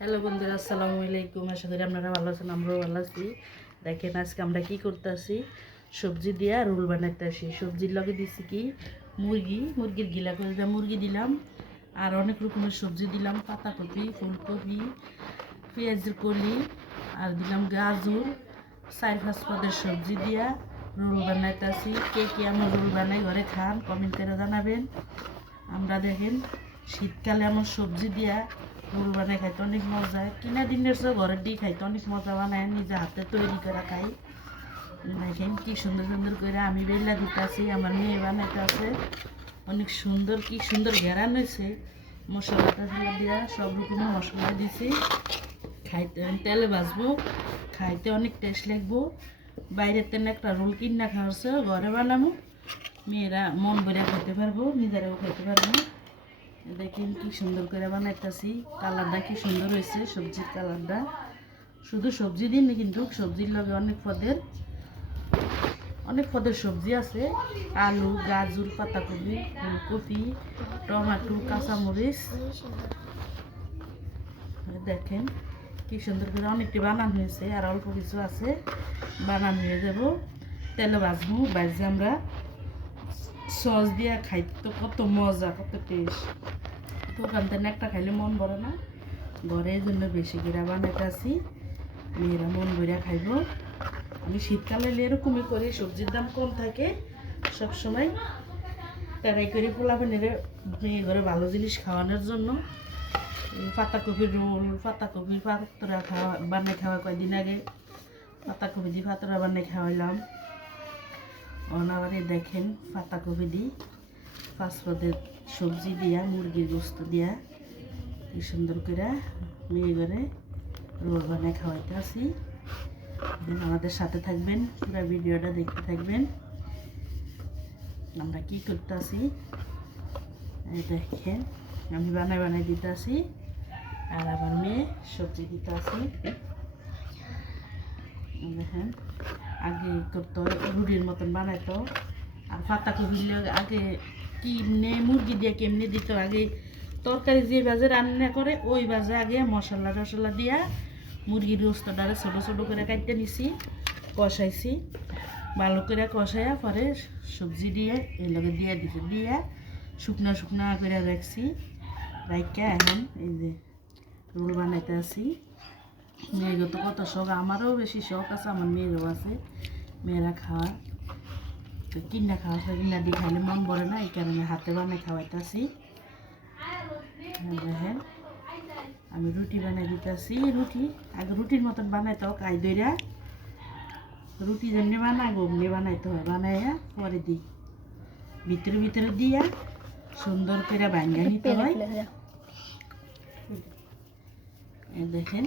Hello বন্ধুরা, আসসালামু আলাইকুম। আশা করি আপনারা ভালো আছেন, আমরাও ভালো আছি। দেখেন আজকে আমরা কি করতেছি, সবজি দিয়া রোল বানাইতেছি। সবজির লগে দিছি কি মুরগির গিলা করে দিয়ে মুরগি দিলাম, আর অনেক রকমের সবজি দিলাম, পাতাকপি, ফুলকপি, পেঁয়াজের কলি, আর দিলাম গাজর। 4-5 পদের সবজি দিয়া রোল বানাইতেছি। কে কে আমার রোল বানাই ঘরে খান কমেন্ট করে জানাবেন। আমরা দেখেন শীতকালে আমার সবজি দিয়া রোল বানাই খাইতে অনেক মজা। কিনা দিনের চেয়ে ঘরের দিয়ে খাইতে অনেক মজা, বানায় নিজে হাতে তৈরি করে খাই। দেখেন কি সুন্দর সুন্দর করে আমি বেলা দিতেছি, আমার মেয়ে বানাইতে আছে অনেক সুন্দর। কি সুন্দর ঘেরান হয়েছে মশলাটা দিয়া, সব রকমের মশলা দিছি। খাইতে তেলে ভাজবো, খাইতে অনেক টেস্ট লাগবো। বাইরের তেনে একটা রোল কিনা খাওয়াছে, ঘরে বানাবো, মেয়েরা মন ভরে খেতে পারবো, নিজেরাও খেতে পারবো। দেখেন কি সুন্দর করে বানাইতেছি, কালারটা কি সুন্দর হয়েছে সবজির কালারটা। শুধু সবজি দিন কিন্তু সবজির লগে অনেক পদের সবজি আছে। আলু, গাজর, পাতাকপি, ফুলকপি, টমেটো, কাঁচামরিচ। দেখেন কি সুন্দর করে অনেকটি বানানো হয়েছে, আর অল্প কিছু আছে বানানো হয়ে যাব। তেলে ভাজবো, ভাজে আমরা সস দিয়ে খাইতে তো কত মজা, কত টেস্ট। তো ওখান থেকে একটা খাইলে মন ভরে না, ঘরে এই জন্য বেশি করে বানাইতেছি, মেয়েরা মন ভরে খাইব। আমি শীতকালে এরকমই করি, সবজির দাম কম থাকে সবসময় ট্রাই করি পোলাপানের মেয়ে ঘরে ভালো জিনিস খাওয়ানোর জন্য। পাতাকপির রোল, পাতাকপির পাতরা বানাই খাওয়া কয়েকদিন আগে পাতাকপি দিয়ে পাতরা বানাই খাওয়াইলাম। অনাবারে দেখেন পাতাকপি দিই 5 পদের সবজি দিয়া, মুরগির গোস্ত দিয়া কি সুন্দর করে মেয়ে ঘরে রোল বানাই খাওয়াইতে আসি। আমাদের সাথে থাকবেন, পুরো ভিডিওটা দেখতে থাকবেন আমরা কি করতে আসি। এই দেখেন আমি বানাই দিতে আসি, আর আমার মেয়ে সবজি দিতে আসি। দেখেন আগে করতো রুটির মতন বানাইতো, আর পাতাকপি আগে কিনে মুরগি দিয়ে কেমনি দিত, আগে তরকারি যে বাজে রান্না করে ওই বাজে আগে মশলা টশলা দিয়া মুরগির রোস্তটারে ছোটো ছোটো করে কাটতে নিছি, কষাইছি, ভালো করে কষাইয়া পরে সবজি দিয়ে এই লগে দিয়ে দিছি, দিয়ে শুকনা শুকনা করে রাখছি। রাখা এখন এই যে রোল বানাইতে আসি। মেয়েরও তো কত শখ, আমারও বেশি শখ আছে, আমার মেয়েরও আছে। মেয়েরা খাওয়া তো কিনা খাওয়া কিনা দিয়ে খাইলে মন ভরে না, এই কারণে হাতে বানাই খাওয়াইতেছি। দেখেন আমি রুটি বানাই দিতেছি। রুটি আগে রুটির মতন বানাইতে হোক, আই দইরা রুটি যেমনি বানাইব অমনি বানাইতে হয়, বানাইয়া পরে দিই ভিতরে ভিতরে দিয়া সুন্দর করে বানিয়ে নিতে হয়। দেখেন